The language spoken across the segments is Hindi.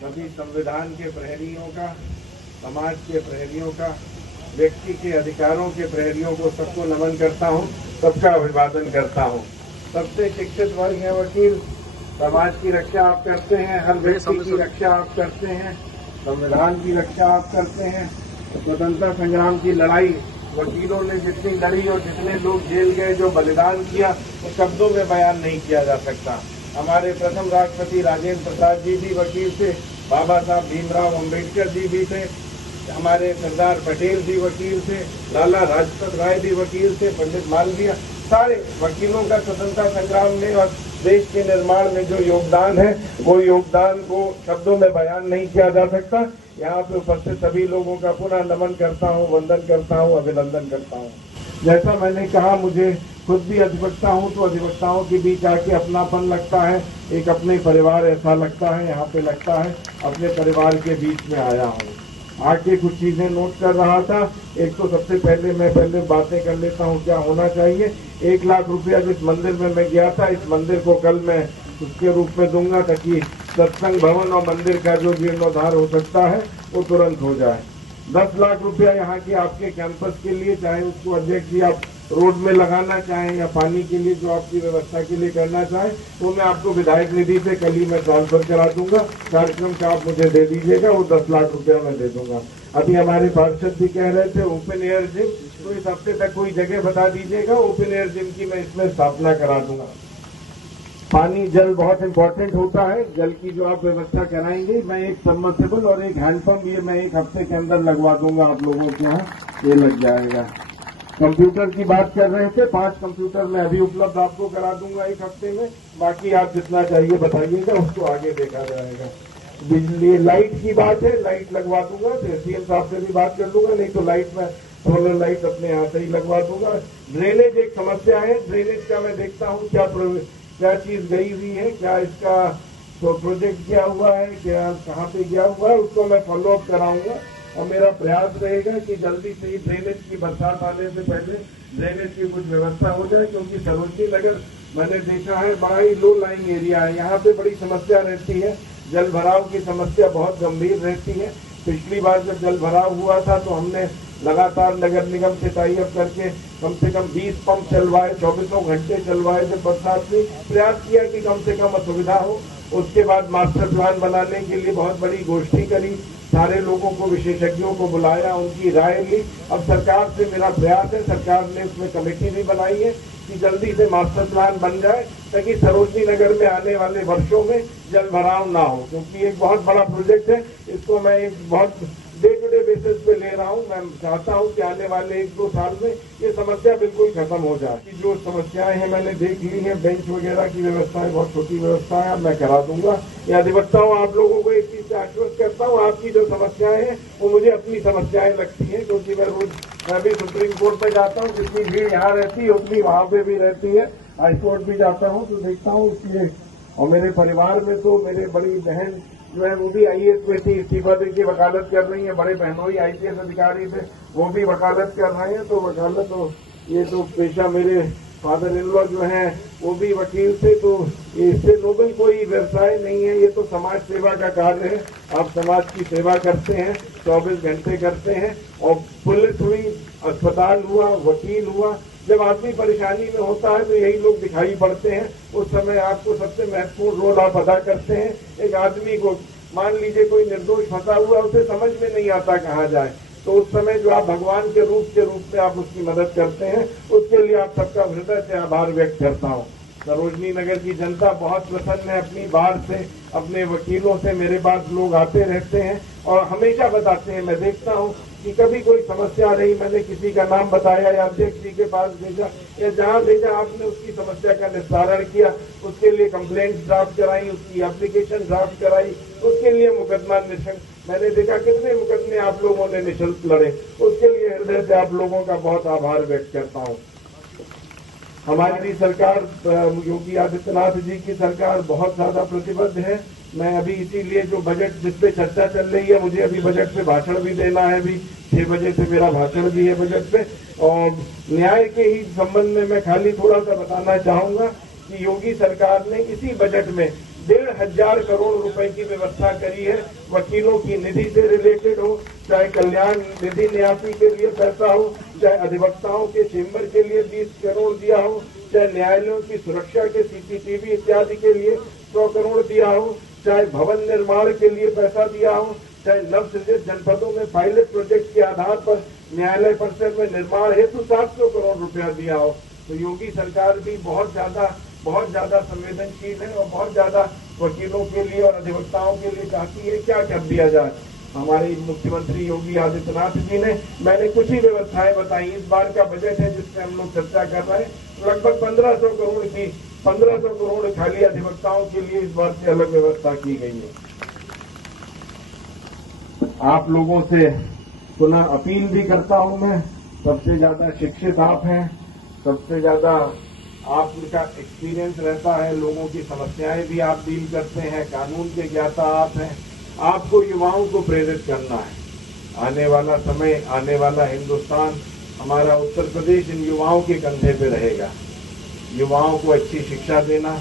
सभी संविधान के प्रहरियों का, समाज के प्रहरियों का, व्यक्ति के अधिकारों के प्रहरियों को सबको नमन करता हूँ, सबका अभिवादन करता हूँ। सबसे शिक्षित वर्ग है वकील, समाज की रक्षा आप करते हैं, हर व्यक्ति की रक्षा आप करते हैं, संविधान की रक्षा आप करते हैं। स्वतंत्रता संग्राम की लड़ाई वकीलों ने जितनी लड़ी और जितने लोग जेल गए, जो बलिदान किया, वो शब्दों में बयान नहीं किया जा सकता। हमारे प्रथम राष्ट्रपति राजेंद्र प्रसाद जी भी वकील थे, बाबा साहब भीमराव अम्बेडकर जी भी थे, हमारे सरदार पटेल भी वकील थे, लाला लाजपत राय भी वकील थे, पंडित मालवीय, सारे वकीलों का स्वतंत्रता संग्राम में और देश के निर्माण में जो योगदान है, वो योगदान को शब्दों में बयान नहीं किया जा सकता। यहाँ पे उपस्थित सभी लोगों का पुनः नमन करता हूँ, वंदन करता हूँ, अभिनंदन करता हूँ। जैसा मैंने कहा, मुझे खुद भी अधिवक्ता हूँ, तो अधिवक्ताओं के बीच आके अपनापन लगता है, एक अपने परिवार ऐसा लगता है, यहाँ पे लगता है अपने परिवार के बीच में आया हूँ। आके कुछ चीजें नोट कर रहा था। एक तो सबसे पहले मैं बातें कर लेता हूँ क्या होना चाहिए। 1 लाख रुपया जिस मंदिर में मैं गया था, इस मंदिर को कल मैं उसके रूप में दूंगा, ताकि सत्संग भवन और मंदिर का जो जीर्णोद्धार हो सकता है वो तुरंत हो जाए। 10 लाख रुपया यहाँ के आपके कैंपस के लिए, चाहे उसको अध्यक्ष जी आप रोड में लगाना चाहें या पानी के लिए जो आपकी व्यवस्था के लिए करना चाहें, तो मैं आपको विधायक निधि से कल ही मैं ट्रांसफर करा दूंगा। कार्यक्रम का आप मुझे दे दीजिएगा, वो 10 लाख रुपया मैं दे दूंगा। अभी हमारे पार्षद भी कह रहे थे ओपन एयर जिम, तो इस हफ्ते तक कोई जगह बता दीजिएगा, ओपन एयर जिम की मैं इसमें स्थापना करा दूंगा। पानी जल बहुत इम्पोर्टेंट होता है, जल की जो आप व्यवस्था कराएंगे, मैं एक सबमर्सिबल और एक हैंडपंप ये मैं 1 हफ्ते के अंदर लगवा दूंगा आप लोगों के यहाँ, ये लग जाएगा। कंप्यूटर की बात कर रहे थे, 5 कंप्यूटर मैं अभी उपलब्ध आपको करा दूंगा 1 हफ्ते में, बाकी आप जितना चाहिए बताइएगा, उसको आगे देखा जाएगा। बिजली लाइट की बात है, लाइट लगवा दूंगा, सीएम साहब से भी बात कर लूंगा, नहीं तो लाइट में सोलर लाइट अपने यहाँ से ही लगवा दूंगा। ड्रेनेज एक समस्या है, ड्रेनेज का मैं देखता हूँ क्या चीज गई हुई है, क्या इसका तो प्रोजेक्ट क्या हुआ है, क्या कहाँ पे गया हुआ है, उसको मैं फॉलो अप कराऊंगा। और मेरा प्रयास रहेगा कि जल्दी से ही ड्रेनेज की बरसात आने से पहले ड्रेनेज की कुछ व्यवस्था हो जाए, क्योंकि सरोजनी नगर मैंने देखा है बड़ा ही लो लाइंग एरिया है, यहाँ पे बड़ी समस्या रहती है, जल भराव की समस्या बहुत गंभीर रहती है। पिछली बार जब जल भराव हुआ था तो हमने लगातार नगर निगम से टाई अप करके कम से कम 20 पंप चलवाए, 24 घंटे चलवाए, जब बरसात में प्रयास किया कि कम से कम असुविधा हो। उसके बाद मास्टर प्लान बनाने के लिए बहुत बड़ी गोष्ठी करी, सारे लोगों को, विशेषज्ञों को बुलाया, उनकी राय ली। अब सरकार से मेरा प्रयास है, सरकार ने उसमें कमेटी भी बनाई है कि जल्दी से मास्टर प्लान बन जाए, ताकि सरोजनी नगर में आने वाले वर्षों में जल भराव ना हो, क्योंकि एक बहुत बड़ा प्रोजेक्ट है, इसको मैं एक बहुत डे टू डे बेसिस पे ले रहा हूँ। मैं चाहता हूँ कि आने वाले 1-2 साल में ये समस्या बिल्कुल खत्म हो जाए। जो समस्याएं हैं मैंने देख ली हैं, बेंच वगैरह की व्यवस्था है, बहुत छोटी व्यवस्था है, मैं करा दूंगा। या अधिवक्ताओं आप लोगों को एक चीज से आश्वस्त करता हूँ, आपकी जो समस्याएं हैं वो मुझे अपनी समस्याएं लगती हैं, क्योंकि मैं भी सुप्रीम कोर्ट पे जाता हूँ, जितनी भीड़ यहाँ रहती है उतनी वहाँ पे भी रहती है, हाईकोर्ट भी जाता हूँ तो देखता हूँ, इसलिए। और मेरे परिवार में तो मेरे बड़ी बहन जो है वो भी आईएएस में थी, इस्तीफा देके वकालत कर रही है, बड़े बहनों ही आईपीएस अधिकारी थे, वो भी वकालत कर रहे हैं। तो वकालत तो ये तो पेशा, मेरे फादर इन लॉ जो हैं वो भी वकील थे, तो इससे नोबल कोई व्यवसाय नहीं है, ये तो समाज सेवा का कार्य है। आप समाज की सेवा करते हैं, 24 घंटे करते हैं। और पुलिस हुई, अस्पताल हुआ, वकील हुआ, जब आदमी परेशानी में होता है तो यही लोग दिखाई पड़ते हैं, उस समय आपको सबसे महत्वपूर्ण रोल आप अदा करते हैं। एक आदमी को मान लीजिए कोई निर्दोष फंसा हुआ, उसे समझ में नहीं आता कहाँ जाए, तो उस समय जो आप भगवान के रूप में आप उसकी मदद करते हैं, उसके लिए आप सबका हृदय से आभार व्यक्त करता हूँ। सरोजनी नगर की जनता बहुत प्रसन्न है अपनी बार से, अपने वकीलों से मेरे पास लोग आते रहते हैं और हमेशा बताते हैं। मैं देखता हूँ कि कभी कोई समस्या रही, मैंने किसी का नाम बताया या अध्यक्ष जी के पास भेजा या जहाँ भेजा, आपने उसकी समस्या का निस्तारण किया, उसके लिए कंप्लेंट ड्राफ्ट कराई, उसकी एप्लीकेशन ड्राफ्ट कराई, उसके लिए मुकदमा निशुल्क, मैंने देखा कितने मुकदमे आप लोगों ने निशुल्क लड़े, उसके लिए हृदय से आप लोगों का बहुत आभार व्यक्त करता हूँ। हमारी सरकार, योगी आदित्यनाथ जी की सरकार बहुत ज्यादा प्रतिबद्ध है। मैं अभी इसीलिए जो बजट जिस पे चर्चा चल रही है, मुझे अभी बजट पे भाषण भी देना है, अभी 6 बजे से मेरा भाषण भी है बजट पे। और न्याय के ही संबंध में मैं खाली थोड़ा सा बताना चाहूंगा कि योगी सरकार ने इसी बजट में 1,500 करोड़ रुपए की व्यवस्था करी है। वकीलों की निधि से रिलेटेड हो, चाहे कल्याण निधि न्यासी के लिए पैसा हो, चाहे अधिवक्ताओं के चेंबर के लिए 20 करोड़ दिया हो, चाहे न्यायालयों की सुरक्षा के CCTV इत्यादि के लिए 100 करोड़ दिया हो, चाहे भवन निर्माण के लिए पैसा दिया हो, चाहे नवसृजित जनपदों में पायलट प्रोजेक्ट के आधार पर न्यायालय परिसर में निर्माण हेतु 700 करोड़ रुपया दिया हो। तो योगी सरकार भी बहुत ज्यादा संवेदनशील है और बहुत ज्यादा वकीलों के लिए और अधिवक्ताओं के लिए चाहती है क्या कर दिया जाए। हमारे मुख्यमंत्री योगी आदित्यनाथ जी ने मैंने कुछ ही व्यवस्थाएं बताई। इस बार का बजट है जिसमें हम लोग चर्चा कर रहे हैं, लगभग 1500 करोड़ खाली अधिवक्ताओं के लिए इस बार से अलग व्यवस्था की गई है। आप लोगों से पुनः अपील भी करता हूं मैं, सबसे ज्यादा शिक्षित आप हैं, सबसे ज्यादा आपका एक्सपीरियंस रहता है, लोगों की समस्याएं भी आप डील करते हैं, कानून के ज्ञाता आप हैं। आपको युवाओं को प्रेरित करना है। आने वाला समय, आने वाला हिंदुस्तान, हमारा उत्तर प्रदेश इन युवाओं के कंधे पे रहेगा। युवाओं को अच्छी शिक्षा देना,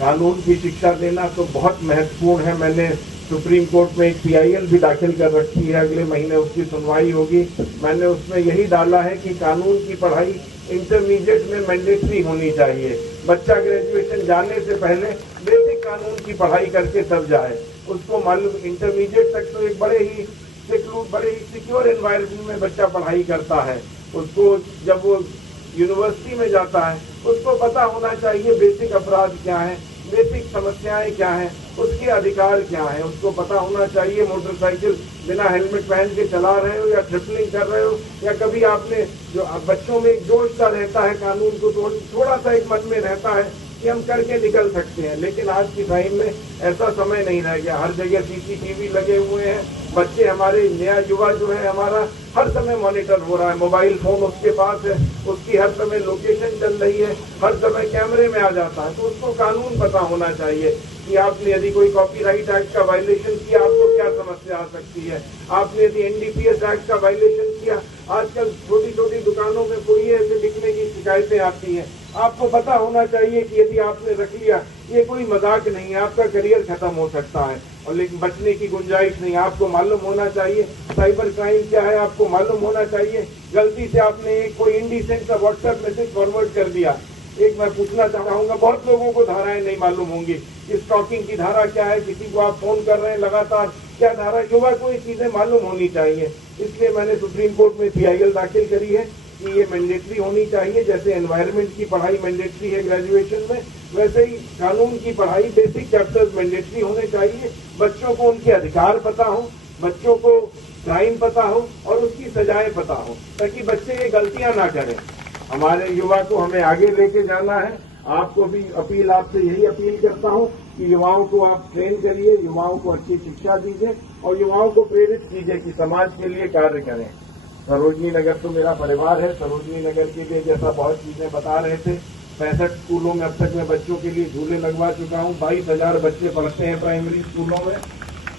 कानून की शिक्षा देना तो बहुत महत्वपूर्ण है। मैंने सुप्रीम कोर्ट में एक PIL भी दाखिल कर रखी है, अगले महीने उसकी सुनवाई होगी। मैंने उसमें यही डाला है कि कानून की पढ़ाई इंटरमीडिएट में मैंडेटरी होनी चाहिए। बच्चा ग्रेजुएशन जाने से पहले बेसिक कानून की पढ़ाई करके तब जाए। उसको मालूम इंटरमीडिएट तक तो एक बड़े ही सिक्योर एनवायरनमेंट में बच्चा पढ़ाई करता है। उसको जब वो यूनिवर्सिटी में जाता है उसको पता होना चाहिए बेसिक अपराध क्या है, बेसिक समस्याएं क्या हैं, उसके अधिकार क्या हैं। उसको पता होना चाहिए मोटरसाइकिल बिना हेलमेट पहन के चला रहे हो या ट्रिपलिंग कर रहे हो, या कभी आपने जो बच्चों में एक जोश सा रहता है कानून को थोड़ा सा एक मन में रहता है कि हम करके निकल सकते हैं। लेकिन आज की टाइम में ऐसा समय नहीं रह गया। हर जगह CCTV लगे हुए हैं। बच्चे हमारे, नया युवा जो है हमारा, हर समय मॉनिटर हो रहा है। मोबाइल फोन उसके पास है, उसकी हर समय लोकेशन चल रही है, हर समय कैमरे में आ जाता है। तो उसको कानून पता होना चाहिए कि आपने यदि कोई कॉपीराइट एक्ट का वायलेशन किया आपको क्या समस्या आ सकती है। आपने यदि NDPS एक्ट का वायलेशन किया, आजकल छोटी छोटी दुकानों में कोई ऐसे दिखने की शिकायतें आती हैं। आपको पता होना चाहिए कि यदि आपने रख लिया, ये कोई मजाक नहीं है, आपका करियर खत्म हो सकता है और लेकिन बचने की गुंजाइश नहीं। आपको मालूम होना चाहिए साइबर क्राइम क्या है, आपको मालूम होना चाहिए गलती से आपने कोई इंडिसेंट सा व्हाट्सएप मैसेज फॉरवर्ड कर दिया। एक मैं पूछना चाहूंगा, बहुत लोगों को धाराएं नहीं मालूम होंगी, स्टॉकिंग की धारा क्या है, किसी को आप फोन कर रहे हैं लगातार, क्या धारा, युवा को ये चीजें मालूम होनी चाहिए। इसलिए मैंने सुप्रीम कोर्ट में PIL दाखिल करी है कि ये मैंडेटरी होनी चाहिए। जैसे एनवायरनमेंट की पढ़ाई मैंडेटरी है ग्रेजुएशन में, वैसे ही कानून की पढ़ाई बेसिक चैप्टर्स मैंडेटरी होने चाहिए। बच्चों को उनके अधिकार पता हो, बच्चों को क्राइम पता हो और उसकी सजाएं पता हो, ताकि बच्चे ये गलतियां ना करें। हमारे युवा को हमें आगे लेके जाना है। आपको भी अपील, आपसे यही अपील करता हूं कि युवाओं को आप ट्रेन करिए, युवाओं को अच्छी शिक्षा दीजिए और युवाओं को प्रेरित कीजिए कि समाज के लिए कार्य करें। सरोजनी नगर तो मेरा परिवार है। सरोजनी नगर के लिए जैसा बहुत चीजें बता रहे थे, 65 स्कूलों में अब तक मैं बच्चों के लिए झूले लगवा चुका हूं। 22,000 बच्चे पढ़ते हैं प्राइमरी स्कूलों में,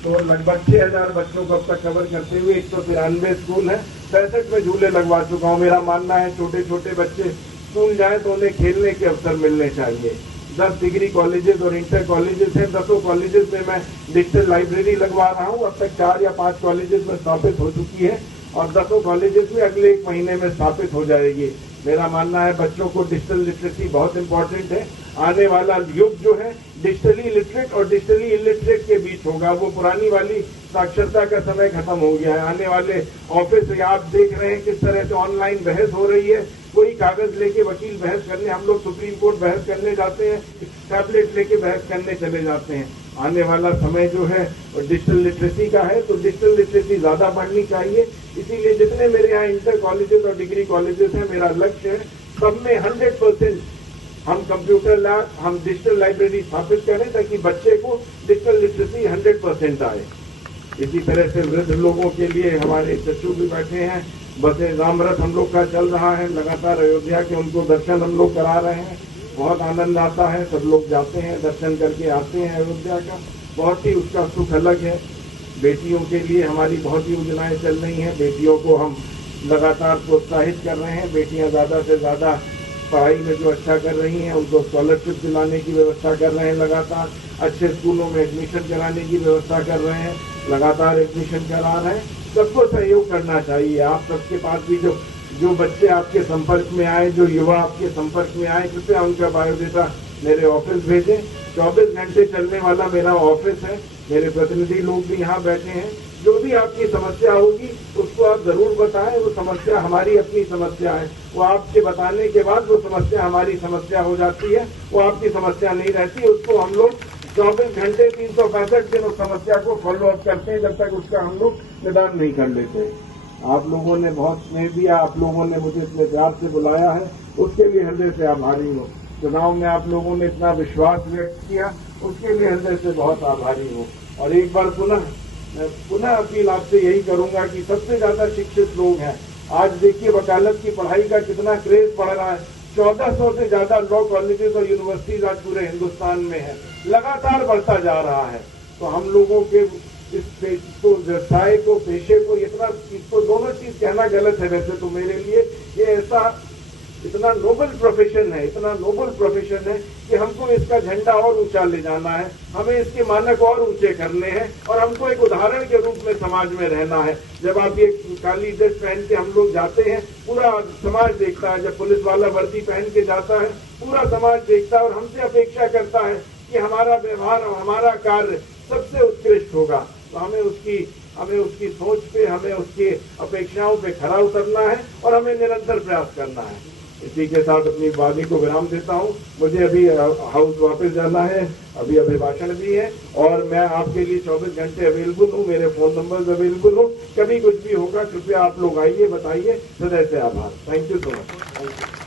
तो लगभग 6,000 बच्चों को अब तक कवर करते हुए 193 स्कूल है, 65 में झूले लगवा चुका हूं। मेरा मानना है छोटे छोटे बच्चे स्कूल जाए तो उन्हें खेलने के अवसर मिलने चाहिए। 10 डिग्री कॉलेजेस और इंटर कॉलेजेस हैं। 10 कॉलेजेस में मैं डिजिटल लाइब्रेरी लगवा रहा हूं। अब तक 4 या 5 कॉलेजेस में स्थापित हो चुकी है और 10 कॉलेजेस में अगले 1 महीने में स्थापित हो जाएगी। मेरा मानना है बच्चों को डिजिटल लिटरेसी बहुत इंपॉर्टेंट है। आने वाला युग जो है डिजिटली लिटरेट और डिजिटली इलिटरेट के बीच होगा। वो पुरानी वाली साक्षरता का समय खत्म हो गया है। आने वाले ऑफिस आप देख रहे हैं किस तरह से ऑनलाइन बहस हो रही है। कोई कागज लेके वकील बहस करने, हम लोग सुप्रीम कोर्ट बहस करने जाते हैं, टैबलेट लेके बहस करने चले जाते हैं। आने वाला समय जो है डिजिटल लिटरेसी का है, तो डिजिटल लिटरेसी ज्यादा बढ़नी चाहिए। इसीलिए जितने मेरे यहाँ इंटर कॉलेजेस और डिग्री कॉलेजेस हैं, मेरा लक्ष्य है सब में 100% हम कंप्यूटर लैब, हम डिजिटल लाइब्रेरी स्थापित करें ताकि बच्चे को डिजिटल लिटरेसी 100% आए। इसी तरह से वृद्ध लोगों के लिए हमारे चच्चू भी बैठे हैं। बसे रामरथ हम लोग का चल रहा है लगातार अयोध्या के, उनको दर्शन हम लोग करा रहे हैं। बहुत आनंद आता है, सब लोग जाते हैं, दर्शन करके आते हैं अयोध्या का। बहुत ही उसका सुख अलग है। बेटियों के लिए हमारी बहुत योजनाएं चल रही हैं। बेटियों को हम लगातार प्रोत्साहित कर रहे हैं। बेटियां ज्यादा से ज्यादा पढ़ाई में जो अच्छा कर रही हैं उनको स्कॉलरशिप दिलाने की व्यवस्था कर रहे हैं लगातार, अच्छे स्कूलों में एडमिशन कराने की व्यवस्था कर रहे हैं, लगातार एडमिशन करा रहे हैं। सबको सहयोग करना चाहिए। आप सबके पास भी जो बच्चे आपके संपर्क में आए, जो युवा आपके संपर्क में आए, कृपया उनका बायोडेटा मेरे ऑफिस भेजें। 24 घंटे चलने वाला मेरा ऑफिस है, मेरे प्रतिनिधि लोग भी यहाँ बैठे हैं। जो भी आपकी समस्या होगी उसको आप जरूर बताएं। वो समस्या हमारी अपनी समस्या है, वो आपके बताने के बाद वो समस्या हमारी समस्या हो जाती है, वो आपकी समस्या नहीं रहती। उसको हम लोग 24 घंटे 365 दिन उस समस्या को फॉलो अप करते हैं, जब तक उसका हम लोग निदान नहीं कर लेते। आप लोगों ने बहुत स्नेह दिया, आप लोगों ने मुझे इतने प्यार से बुलाया है, उसके लिए हृदय से आभारी हूँ। चुनाव में आप लोगों ने इतना विश्वास व्यक्त किया, उसके लिए हृदय से बहुत आभारी हूँ। और एक बार पुनः अपील आपसे यही करूंगा कि सबसे ज्यादा शिक्षित लोग हैं। आज देखिए वकालत की पढ़ाई का कितना क्रेज बढ़ रहा है। 1400 से ज्यादा लॉ कॉलेजेस और यूनिवर्सिटीज आज पूरे हिंदुस्तान में है, लगातार बढ़ता जा रहा है। तो हम लोगों के इसको व्यवसाय को, पेशे को, इसको दोनों चीज कहना गलत है वैसे तो मेरे लिए। ये इतना नोबल प्रोफेशन है, इतना नोबल प्रोफेशन है कि हमको इसका झंडा और ऊंचा ले जाना है, हमें इसके मानक और ऊंचे करने हैं और हमको एक उदाहरण के रूप में समाज में रहना है। जब आप ये काली ड्रेस पहन के हम लोग जाते हैं, पूरा समाज देखता है। जब पुलिस वाला वर्दी पहन के जाता है, पूरा समाज देखता है और हमसे अपेक्षा करता है कि हमारा व्यवहार और हमारा कार्य सबसे उत्कृष्ट होगा। तो हमें उसकी सोच पे, हमें उसकी अपेक्षाओं पे खरा उतरना है और हमें निरंतर प्रयास करना है। इसी के साथ अपनी वाणी को विराम देता हूँ। मुझे अभी हाउस वापस जाना है, अभी अभिभाषण भी है और मैं आपके लिए 24 घंटे अवेलेबल हूँ। मेरे फोन नंबर अवेलेबल हो, कभी कुछ भी होगा कृपया आप लोग आइए, बताइए। हृदय से आभार। Thank you so much.